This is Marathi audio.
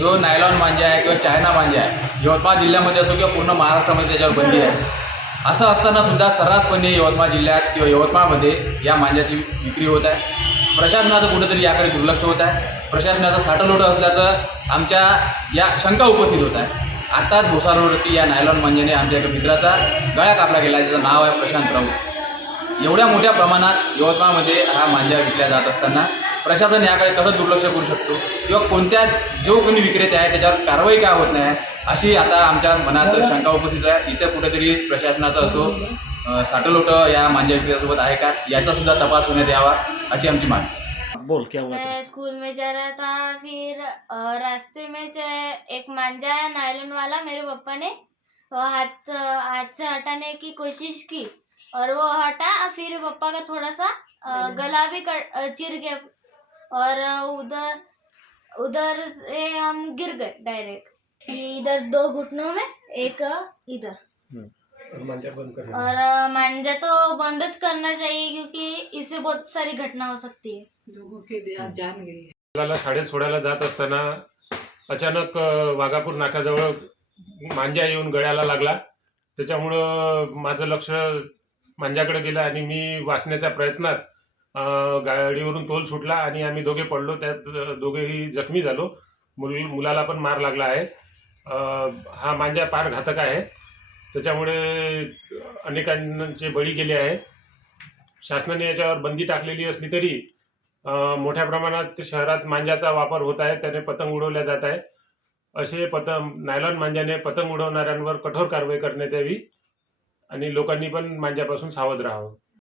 जो नायलॉन मांजा आहे किंवा चायना मांजा आहे, यवतमाळ जिल्ह्यामध्ये असो किंवा पूर्ण महाराष्ट्रामध्ये त्याच्यावर बंदी आहे. असं असताना सुद्धा सर्रासपणे यवतमाळ जिल्ह्यात किंवा यवतमाळमध्ये या मांजाची विक्री होत आहे. प्रशासनाचं कुठेतरी याकडे दुर्लक्ष होत आहे. प्रशासनाचं साठलोट असल्याचं आमच्या या शंका उपस्थित होत आहे. आत्ताच भोसा रोडवरती या नायलॉन मांजाने आमच्या एका मित्राचा गळा कापला गेला आहे. त्याचं नाव आहे प्रशांत राऊत. एवढ्या मोठ्या प्रमाणात यवतमाळमध्ये हा मांजा विकला जात असताना प्रशासन याकडे कसं दुर्लक्ष करू शकतो किंवा कोणत्या जो कोणी विक्रेते आहे त्याच्यावर कारवाई का होत नाही अशी आता आमच्या मनात शंका उपस्थित आहे. इथे कुठेतरी प्रशासनाचं असो साठलोटं या मांजा विक्रेत्यासोबत आहे का याचा सुद्धा तपास होण्यात यावा अशी आमची मागणी. बोल क्या हुआ था? मैं स्कूल में जा रहा था, फिर रास्ते में से एक मांजा है नायलॉन वाला, मेरे पापा ने हाथ से हटाने की कोशिश की और वो हटा, फिर पापा का थोड़ा सा गला भी चिर गया और उधर से हम गिर गए डायरेक्ट, इधर 2 घुटनों में, एक इधर। और मांजा तो बंद करना चाहिए क्योंकि इससे बहुत सारी घटना हो सकती है. लोगों के जान गई. मुलाला शाळेत सोडायला जात असताना अचानक वाघापूर नाक्याजवळ मांजा येऊन गळ्याला लागला. त्याच्यामुळं माझं लक्ष मांजाकडे गेलं आणि मी वाचण्याच्या प्रयत्नात गाडीवरून तोल सुटला आणि आम्ही दोघे पडलो. त्यात दोघेही जखमी झालो. मुलाला पण मार लागला आहे. हा मांजा फार घातक आहे. त्याच्यामुळे अनेकांचे बळी गेले आहे. शासनाने याच्यावर बंदी टाकलेली असली तरी मोठ्या प्रमाणात शहरात मांजाचा वापर होत आहे. त्याने पतंग उडवल्या जात आहे. असे नायलॉन मांजाने पतंग उडवणाऱ्यांवर कठोर कारवाई करण्यात यावी आणि लोकांनी पण मांजापासून सावध राहावं.